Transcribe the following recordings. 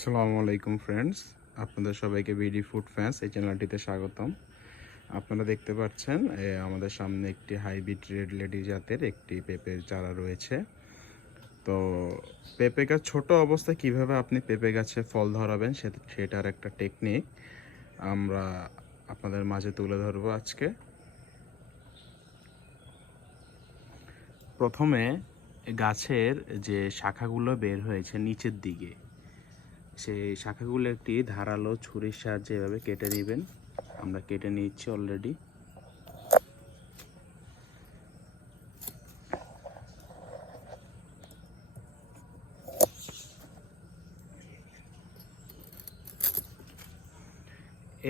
আসসালামু আলাইকুম ফ্রেন্ডস, আপনাদের সবাইকে বিডি ফুড ফ্যান্স এই চ্যানেলটিতে স্বাগতম। আপনারা দেখতে পাচ্ছেন আমাদের সামনে একটি হাইব্রিড রেড লেডি জাতের একটি পেঁপের চারা রয়েছে। তো পেঁপে গাছ ছোট অবস্থায় কিভাবে আপনি পেঁপে গাছে ফল ধরাবেন সেটার একটা টেকনিক আমরা আপনাদের মাঝে তুলে ধরবো আজকে। প্রথমে গাছের যে শাখাগুলো বের হয়েছে নিচের দিকে, সেই শাখাগুলো একটি ধারালো ছুরির সাহায্যে এভাবে কেটে নেবেন। আমরা কেটে নিচ্ছি অলরেডি।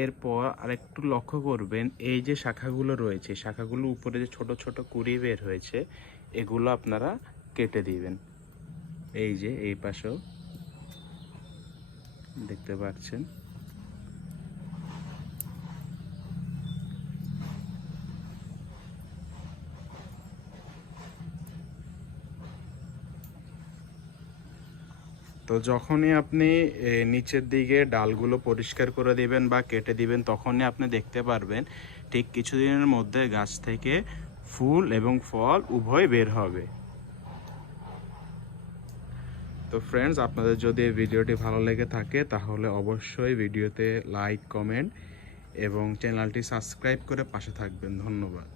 এরপর আরেকটু লক্ষ্য করবেন, এই যে শাখাগুলো রয়েছে, শাখাগুলো উপরে যে ছোট ছোট কুড়ি বের হয়েছে, এগুলো আপনারা কেটে দিবেন। এই যে এই পাশেও দেখতে পাচ্ছেন। তো যখনই আপনি নিচের দিকে ডালগুলো পরিষ্কার করে দিবেন বা কেটে দিবেন, তখনই আপনি দেখতে পারবেন ঠিক কিছুদিনের মধ্যে গাছ থেকে ফুল এবং ফল উভয় বের হবে। তো ফ্রেন্ডস, আপনাদের যদি এই ভিডিওটি ভালো লেগে থাকে তাহলে অবশ্যই ভিডিওতে লাইক, কমেন্ট এবং চ্যানেলটি সাবস্ক্রাইব করে পাশে থাকবেন। ধন্যবাদ।